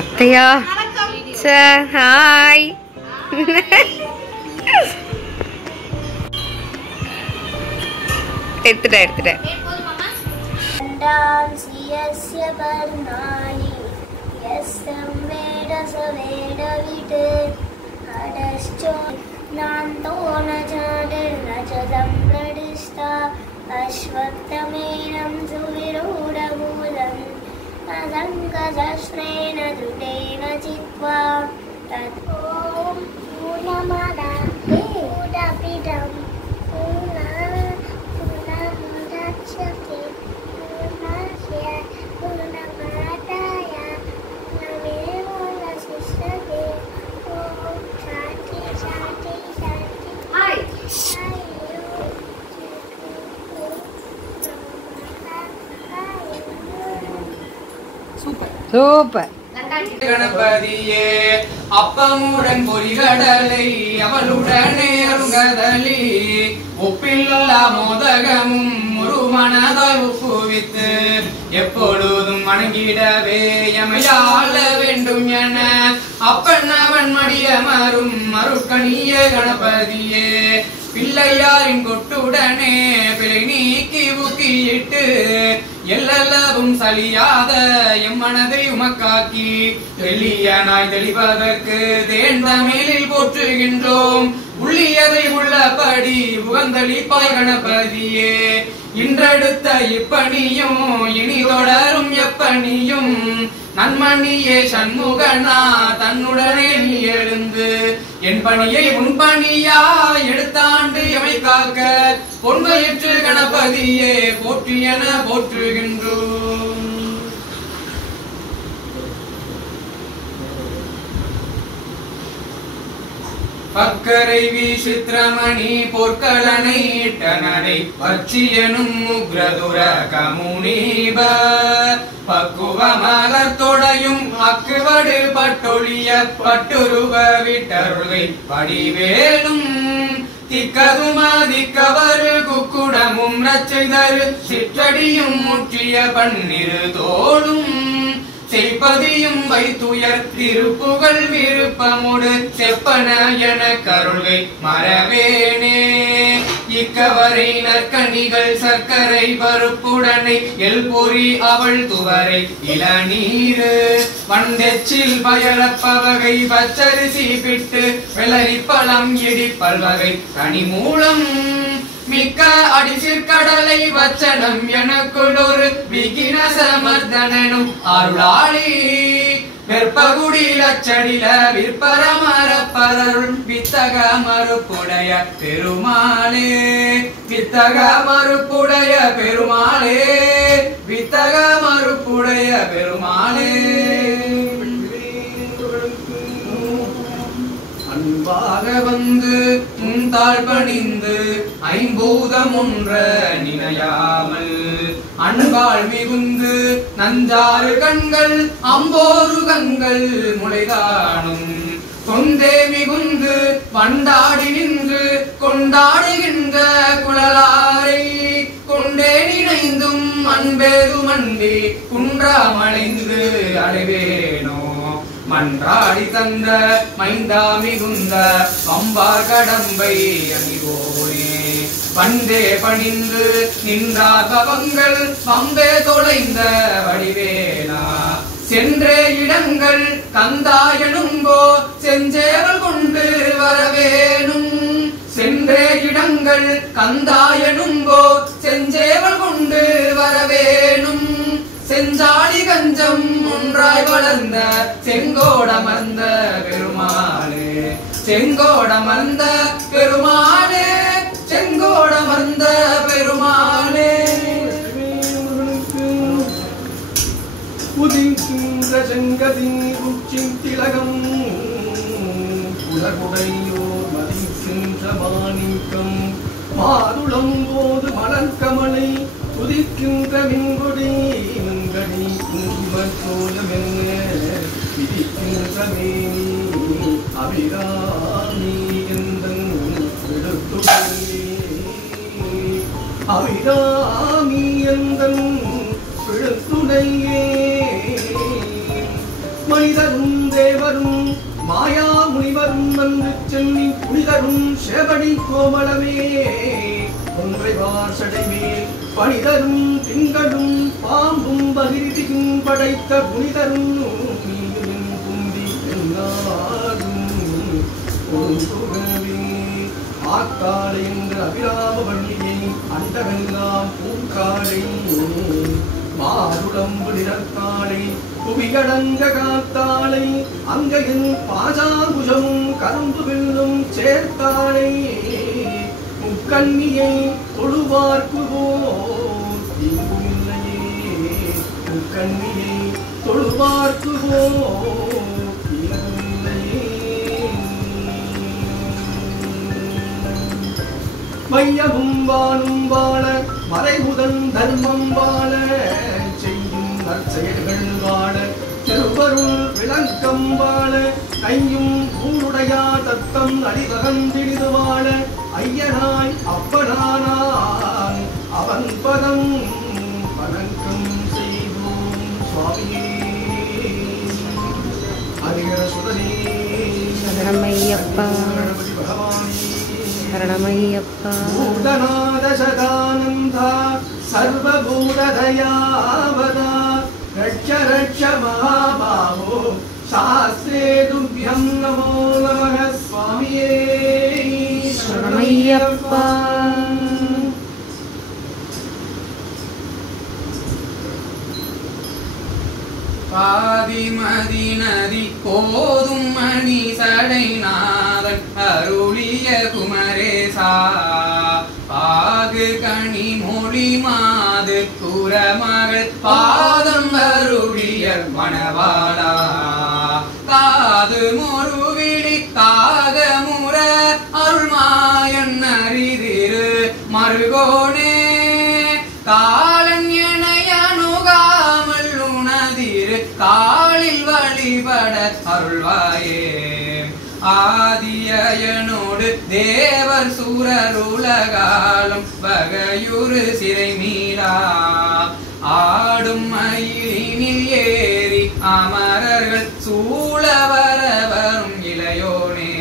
அத்தையா hi. எடுத்துட்டேன். अश्वत्थमेनं सुविरूढमूलं असङ्गशस्त्रेण दृढेन चित्वा तत् ॐ पूर्णमदः पूर्णमिदं पूर्णमुदच्यते पूर्णस्य पूर्णमादाय पूर्णमेवावशिष्यते ॐ शान्ति शान्ति शान्ति. சூப்பர். கணபதியே அப்பமுடன் பொறிகடலை அவளுடனே அருங்கதலி ஒப்பில்லா மோதகமும் ஒரு மனதாய் ஒப்புவித்து எப்பொழுதும் வணங்கிடவே எமையாள வேண்டும் என அப்பண்ணவன் மடியமரும் மறுக்கணிய கணபதியே பிள்ளையாரின் கொட்டுடனே பிழை நீக்கி ஊக்கியிட்டு எல்லவும் சலியாத எம் மனதை உமக்காக்கி தெளியனாய் தெளிவதற்கு தேந்தமிழில் போற்றுகின்றோம் உள்ளியதை உள்ளபடி உகந்தளிப்பாய் கணபதியே இன்றெடுத்த இப்பணியும் இனி தொடரும் எப்பணியும் நன்மணியே சண்முகனா தன்னுடனே நீ எழுந்து என் பணியை உன் பணியா எடுத்தாண்டு எமை காக்க பொன்வயிற்று கணபதியே போற்றியென போற்றுகின்றோம். பக்கரை வீசித்ரமணி பொற்களனை இட்டனரை பச்சியனும் உக்ரதுர கமுனீப பக்குவ மலர்த்தொடையும் அக்குவடு பட்டொழிய பட்டுருவ விட்டருகை படிவேலும் திக்கதுமதிக்கவரு குக்குடமும் ரச்சைதரு சிற்றடியும் முற்றிய பன்னிரு தோளும் செய்பதியும் வைத்துயர் திருப்புகள் விருப்பமுடு செப்பன என கருள்கை மறவேனே இக்கவரை நற்கனிகள் சர்க்கரை பருப்புடனை எல்பொறி அவள் துவரை இளநீரு வண்டெச்சில் பயலப்பவகை பச்சரிசி பிட்டு வெள்ளரி பழம் இடி பல்வகை கனிமூலம் மிக்க அடிசிற்கடலை வச்சனம் எனக்குள்ளொரு விகின சமர்தனும் அருளாளி வெற்பகுடி லச்சடில விற்பரமரப்பரருள் வித்தக மறுப்புடைய பெருமாளே வித்தக மறுப்புடைய பெருமாளே வித்தக மறுப்புடைய பெருமாளே அன்பாக வந்து முந்தாள் பணிந்து ஐம்பூதம் ஒன்ற நினையாமல் அன்பாள் மிகுந்து நஞ்சாறு கண்கள் அம்போரு கண்கள் முளைதானும் கொண்டே மிகுந்து வண்டாடி நின்று கொண்டாடுகின்ற குழலாரை கொண்டே நினைந்தும் அன்பேதும் அன்பே குன்றாமலைந்து அடைவேனோ மன்றாடி தந்த மைந்தா மிகுந்த பம்பார் கடம்பை அணிவோரே வந்தே பணிந்து நின்றார் பவங்கள் பம்பே தொலைந்த வடிவேலா சென்றே இடங்கள் கந்தாயனுங்கோ செஞ்சேவல் கொண்டு வரவேணும் சென்றே இடங்கள் கந்தாயனுங்கோ செஞ்சேவல் கொண்டு வரவேணும் செஞ்சாடி கஞ்சம் ஒன்றாய் வளர்ந்த செங்கோடமர்ந்த பெருமாளே செங்கோடமர்ந்த பெருமாளே செங்கோடமர்ந்த பெருமாளே உதிக்கின்ற செங்கதின் உச்சின் திலகம் உலகுடையோ மதிக்கின்ற மாணிக்கம் மாதுளம் போது மலர்கமலை உதிக்கின்ற மின்கொடி மங்கடி குங்குமத்தோலமென்ன விதிக்கின்ற மேனி அபிராமி எந்தன் எடுத்துள்ளே அபிராமி எந்தன் பிழுத்துணையே மனிதரும் தேவரும் மாயா முனிவரும் வந்து சென்னி புனிதரும் சேவடி கோமளமே ஒன்றை வாசடைமேல் பணிதரும் திங்களும் பாம்பும் பகிர்தியும் படைத்த புனிதரும் நீயும் குந்தி என்னாடும் ஆத்தாளை என்ற அபிராம வள்ளியை அண்டமெல்லாம் பூக்காளை மாருளம்பு நிறத்தாளை புவியடங்க காத்தாளை அங்கையில் பாஜாங்குஷமும் கரும்பு வில்லும் சேர்த்தாளை முக்கண்ணியை தொழுவார்க்கு போர் தீங்குமில்லையே முக்கண்ணியை தொழுவார்க்கு போர் தீங்குமில்லையே மையமும் வானும் வாழ மறைமுதல் தர்மம் வாழ செய்யும் நற்செயல்கள் வாழ திருவருள் விளக்கம் வாழ கையும் கூருடையா தத்தம் அடிவகந்திடிது வாழ ஐயனாய் அப்பனானான் அவன் பதம் வணக்கம் செய்வோம் சுவாமியே ஹரிஹர சுதனே சரணமையப்பா கணபதி பகவானே சரணமையப்பா பூதநாத சதானந்தா சர்வபூததயாவதா ரட்ச ரட்ச மகாபாஹோ சாஸ்திரே துப்யம் நமோ நமः சுவாமியே சரணமையப்பா பாதிமதி நதி போதும் மணி சடைநாதன் அருளிய குமரேசா பாகு கனி மொழி மாது குரமகள் பாதம் அருளிய மணவாளா காது மொருவிழி காகமுற அருள்மாயன் அறிதிரு மருகோனே காலன் எனைய அணுகாமல் உணதிரு காலில் வழிபட அருள்வாயே ஆதியனோடு தேவர் சூரர் உலகாலும் வகையுறு சிறை மீளா ஆடும் மயிலினில் ஏறி அமரர்கள் சூழ வரவரும் இளையோனே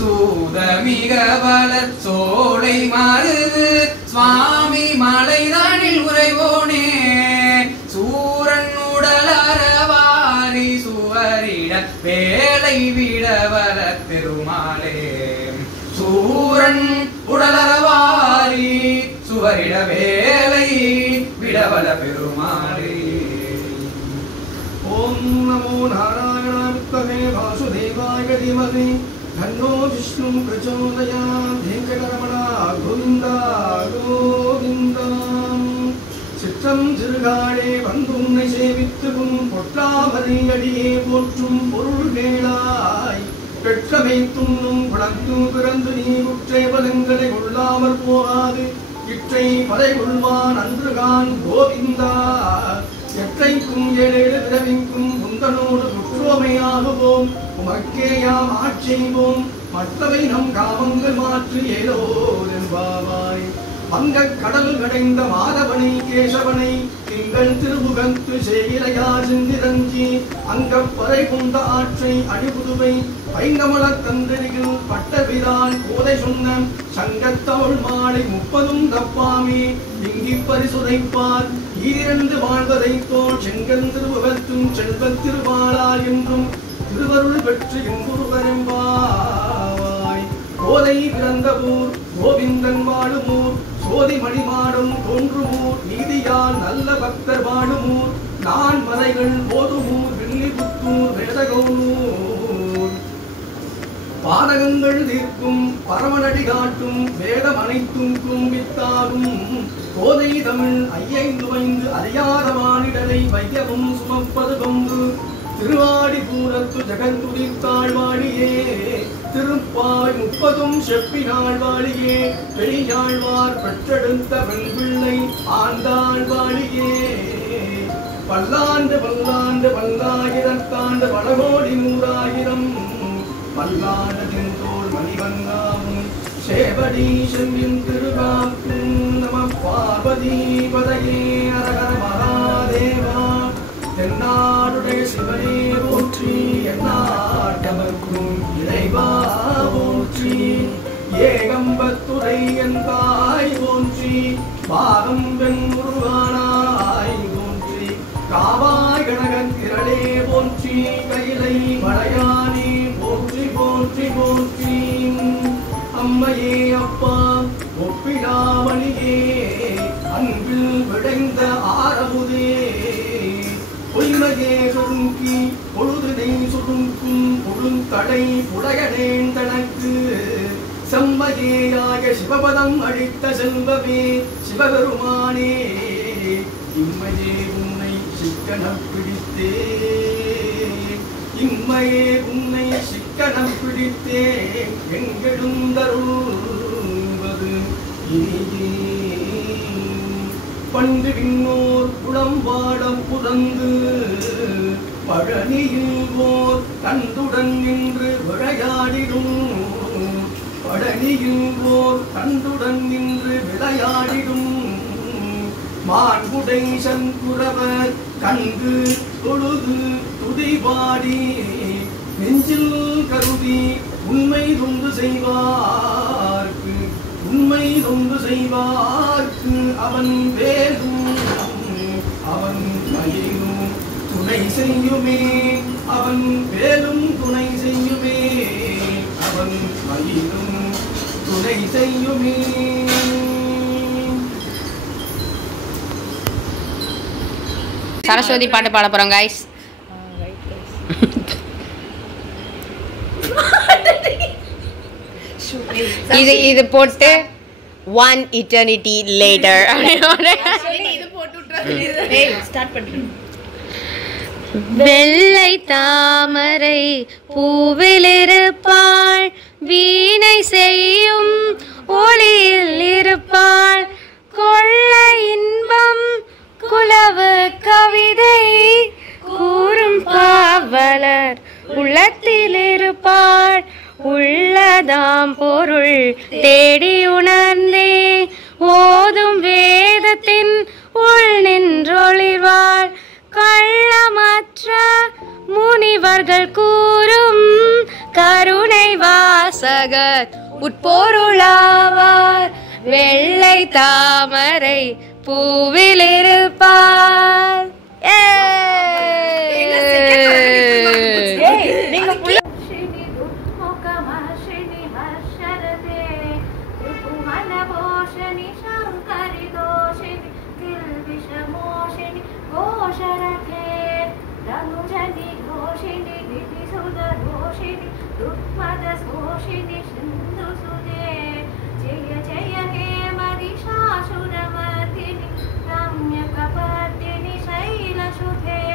சூதமிக பலர் சோலை மருது சுவாமி மலைதானில் உறைவோனே சூரன் உடல் அறவாரி சுவரிட வேலை விடவல பெருமாளே சூரன் உடல் அறவாரி சுவரிட வேலை விடவல பெருமாளே ஓம் நமோ நாராயணாய வாசுதேவாய தீமஹி தன்னோ விஷ்ணு பிரச்சோதயாத் வெங்கடரமணா கோவிந்தா கோவிந்தா சிற்றம் திருகாழே வந்து உன்னை சேவித்து உன் பொற்றாமரை அடியே போற்றும் பொருள் கேளாய் பெற்றமை துண்ணும் குளத்தும் பிறந்து நீ குற்றை பலங்களை கொள்ளாமற் போகாது இற்றை பதை கொள்வான் அன்றுகான் கோவிந்தா எற்றைக்கும் ஏழேழு பிறவிக்கும் உந்தனோடு குற்றோமையாகுவோம் உமக்கே யாம் ஆட்செய்வோம் மற்றவை நம் காமங்கள் மாற்றி ஏதோ என்பாவாய் வங்கக் கடல் கடைந்த மாதவனை கேசவனை திங்கள் திருமுகத்து சேயிலையா சிந்திரஞ்சி அங்கப்பறை கொண்ட ஆற்றை அடிபுதுவை பைங்கமலத் தந்தரிகள் பட்டபிரான் கோதை சொன்ன சங்கத்தமிழ் மாலை 30 தப்பாமே இங்கி பரிசுரைப்பார் ஈரிரண்டு வாழ்வதை தோல் செங்கன் திருமுகத்தும் செல்வத் திருவாளா என்றும் திருவருள் பெற்று இன்புருவரெம்பாவாய் கோதை பிறந்த ஊர் கோவிந்தன் வாழுமூர் சோதி மணிமாடம் தோன்றுமூர் நீதியால் நல்ல பக்தர் வாழுமூர் நான் மலைகள் போதுமூர் வில்லிபுத்தூர் வேதகோனூர் பாதகங்கள் தீர்க்கும் பரமனடி காட்டும் வேதம் அனைத்தும் கும்பித்தாகும் கோதை தமிழ் 5 அறியாத மானிடரை வையவும் சுமப்பது கொண்டு திருவாடி பூரத்து ஜெகந்துதித்தாழ்வாடியே திருப்பாய் 30 செப்பினாழ்வாடியே பெரியாழ்வார் பெற்றெடுத்த வெண்பிள்ளை ஆண்டாழ்வாடியே பல்லாண்டு பல்லாண்டு பல்லாயிரத்தாண்டு பலகோடி 100,000 பல்லாண்டு தின்தோள் மணிவங்காவும் சேவடி செம்பின் திருகாக்கும் நம பார்வதி பதையே அரகர மகாதேவா தென்னாடுடைய சிவனே போற்றி எந்நாட்டவர்க்கும் இறைவா போற்றி ஏகம்பத்துரை என் தாய் போற்றி பாகம் பெண் முருகானாய் போற்றி காவாய் கனகன் திரளே போற்றி கையிலை மலையானே போற்றி போற்றி போற்றி அம்மையே அப்பா ஒப்பிடாமணியே அன்பில் விளைந்த ஆரமுதே பொய்மையே சுருங்கி பொழுதினை சுருங்கும் பொழுந்தடை புடையனேன் தனக்கு செம்மையேயாய சிவபதம் அழித்த செல்வமே சிவபெருமானே இம்மையே உன்னை சிக்கனம் பிடித்தே இம்மையே உன்னை சிக்கனம் பிடித்தே எங்கெழுந்தருள்வது இனியே பண்டு விண்ணோர் புலம்பாடம் புறந்து பழனியில் ஓர் கண்டுடன் நின்று விளையாடிடும் பழனியில் ஓர் கண்டுடன் நின்று விளையாடிடும் மாண்புடை சங்குரவர் கண்டு தொழுது துதிபாடி நெஞ்சில் கருதி உண்மை தொண்டு செய்வார்க்கு உண்மை தொண்டு செய்வார்க்கு அவன் வேலும் அவன் மயிலும் துணை செய்யுமே அவன் வேலும் துணை செய்யுமே அவன் மயிலும் துணை செய்யுமே. சரஸ்வதி பாட்டு பாட போறோம் கைஸ். இது போட்டு one eternity later வெள்ளை தாமரை பூவிலிருப்பாள் வீணை செய்யும் ஒளியில் இருப்பாள் கொள்ளை இன்பம் குலவு கவிதை கூறும் பாவலர் உள்ளத்தில் இருப்பாள் உள்ளதாம் பொருள் தேடி உணர்ந்தே ஓதும் வேதத்தின் உள் நின்றொளிவாள் கள்ளமற்ற முனிவர்கள் கூறும் கருணை வாசகர் உட்பொருளாவார் வெள்ளை தாமரை பூவில் இருப்பார். शैलसुधे